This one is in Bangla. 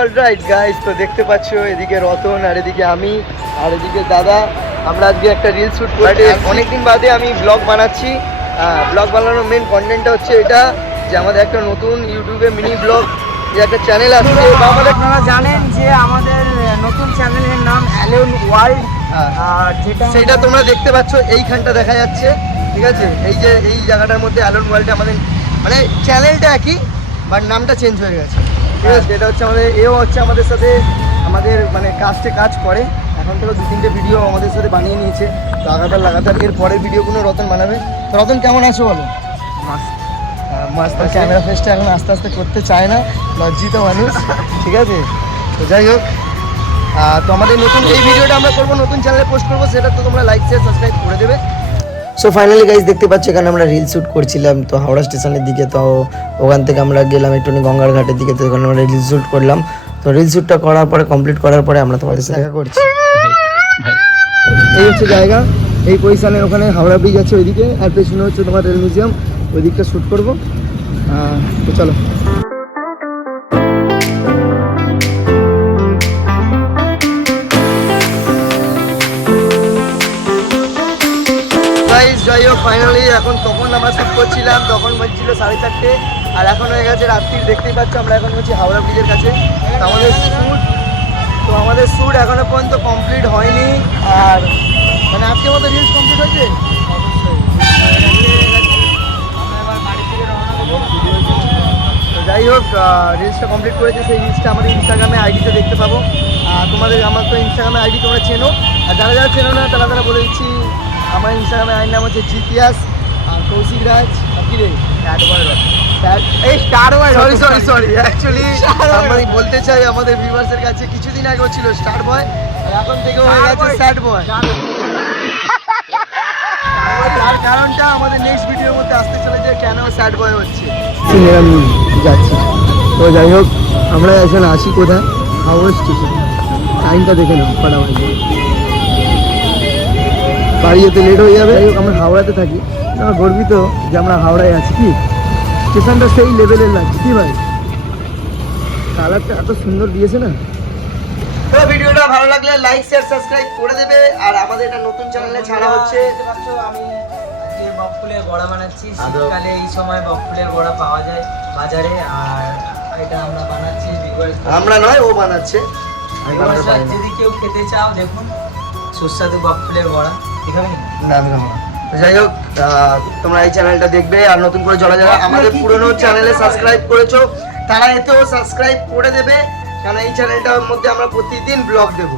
অলরাইট গাইস, তো দেখতে পাচ্ছ এদিকে রতন আর এদিকে আমি আর এদিকে দাদা। আমরা আজকে একটা রিল শুট করতে অনেকদিন বাদে আমি ব্লগ বানাচ্ছি। ব্লগ বানানোর মেন কন্টেন্টটা হচ্ছে এটা যে আমাদের একটা নতুন ইউটিউবে মিনি ব্লগ যে একটা চ্যানেল আসছে। আপনারা জানেন যে আমাদের নতুন চ্যানেলের নাম অ্যালোন ওয়ার্ল্ড, আর সেটা তোমরা দেখতে পাচ্ছ এইখানটা দেখা যাচ্ছে, ঠিক আছে? এই যে এই জায়গাটার মধ্যে অ্যালোন ওয়ার্ল্ডে আমাদের মানে চ্যানেলটা একই বাট নামটা চেঞ্জ হয়ে গেছে, ঠিক আছে? এটা হচ্ছে আমাদের, এও হচ্ছে আমাদের সাথে আমাদের মানে কাজ করে। এখন থেকে 2-3টে ভিডিও আমাদের সাথে বানিয়ে নিয়েছে, তো লাগাতার এর পরের ভিডিওগুলো রতন বানাবে। তো রতন কেমন আছো বলো? মাস্ত ক্যামেরা ফেসটা এখন আস্তে আস্তে করতে চায় না, লজ্জিত মানুষ, ঠিক আছে? তো যাই হোক, তো আমাদের নতুন এই ভিডিওটা আমরা করবো, নতুন চ্যানেলে পোস্ট করবো, সেটা তো তোমরা লাইক শেয়ার সাবস্ক্রাইব করে দেবে। সো ফাইনালি গাইজ দেখতে পাচ্ছ এখানে আমরা রিল শ্যুট করছিলাম তো হাওড়া স্টেশনের দিকে। তো ওখান থেকে আমরা গেলাম একটুখানি গঙ্গার ঘাটের দিকে, তো ওখানে আমরা রিল শ্যুট করলাম। তো রিল শ্যুটটা করার পরে কমপ্লিট করার পরে আমরা তোমাদের সাথে দেখা করছি। এই হচ্ছে জায়গা, এই পজিশনের ওখানে হাওড়া ব্রিজ আছে ওইদিকে, আর পেছনে হচ্ছে তোমার রেল মিউজিয়াম, ওই দিকটা শ্যুট করবো। তো চলো। যাই হোক ফাইনালি এখন তখন আমরা শ্যুট করছিলাম, তখন বলছিল 4:30, আর এখন হয়ে গেছে রাত্রির। দেখতেই পাচ্ছ আমরা এখন হচ্ছি হাওড়া ব্রিজের কাছে। তো আমাদের শ্যুট এখনো পর্যন্ত কমপ্লিট হয়নি। আর মানে আজকের মতো রিলস কমপ্লিট হয়েছে। তো যাই হোক রিলসটা কমপ্লিট করেছে, সেই রিলসটা আমাদের ইনস্টাগ্রামে আইডিতে দেখতে পাবো। আমার তো ইনস্টাগ্রামে আইডি তোমরা চেনো, আর যারা যারা চেনো না তারা বলে দিচ্ছি, আমার ইনস্টাগ্রামে আইডির নাম হচ্ছে জিতিয়াস আর কৌশিক রাজ। সরি অ্যাকচুয়ালি আমি বলতে চাই আমাদের ভিউয়ার্সের কাছে, কিছুদিন আগেও ছিল স্টার বয়, আর এখন থেকে হয়ে গেছে স্যাড বয়। তার কারণটা আমাদের নেক্সট ভিডিওর মধ্যে আসতে চলেছে, কেন স্যাড বয় হচ্ছে যাচ্ছি। তো যাই হোক আমরা এখন আসি কোথায়, হাওড়া স্টেশন। টাইমটা দেখে নাও, কটা বাজে। বাড়ি যেতে লেট হয়ে যাবে। যাই হোক আমরা হাওড়াতে থাকি, আমরা গর্বিত যে আমরা হাওড়ায় আছি। কি স্টেশনটা সেই লেভেলের লাগছে কি ভাই, কালারটা এত সুন্দর দিয়েছে না। তো ভিডিওটা ভালো লাগলে লাইক শেয়ার সাবস্ক্রাইব করে দেবে। আর আমাদের এটা নতুন চ্যানেলে ছাড়া হচ্ছে। আমি আজকে বকফুলের বড়া বানাচ্ছি। শীতকালে এই সময় বকফুলের বড়া পাওয়া যায় বাজারে, আর এটা আমরা বানাচ্ছি। আমরা নয়, ও বানাচ্ছে। যদি কেউ খেতে চাও দেখুন, সুস্বাদু বকফুলের বড়া। ঠিক আছে না? যাই হোক তোমরা এই চ্যানেলটা দেখবে, আর নতুন করে যারা আমাদের পুরনো চ্যানেলে সাবস্ক্রাইব করেছো তারা এতেও সাবস্ক্রাইব করে দেবে, কারণ এই চ্যানেলটার মধ্যে আমরা প্রতিদিন ব্লগ দেবো।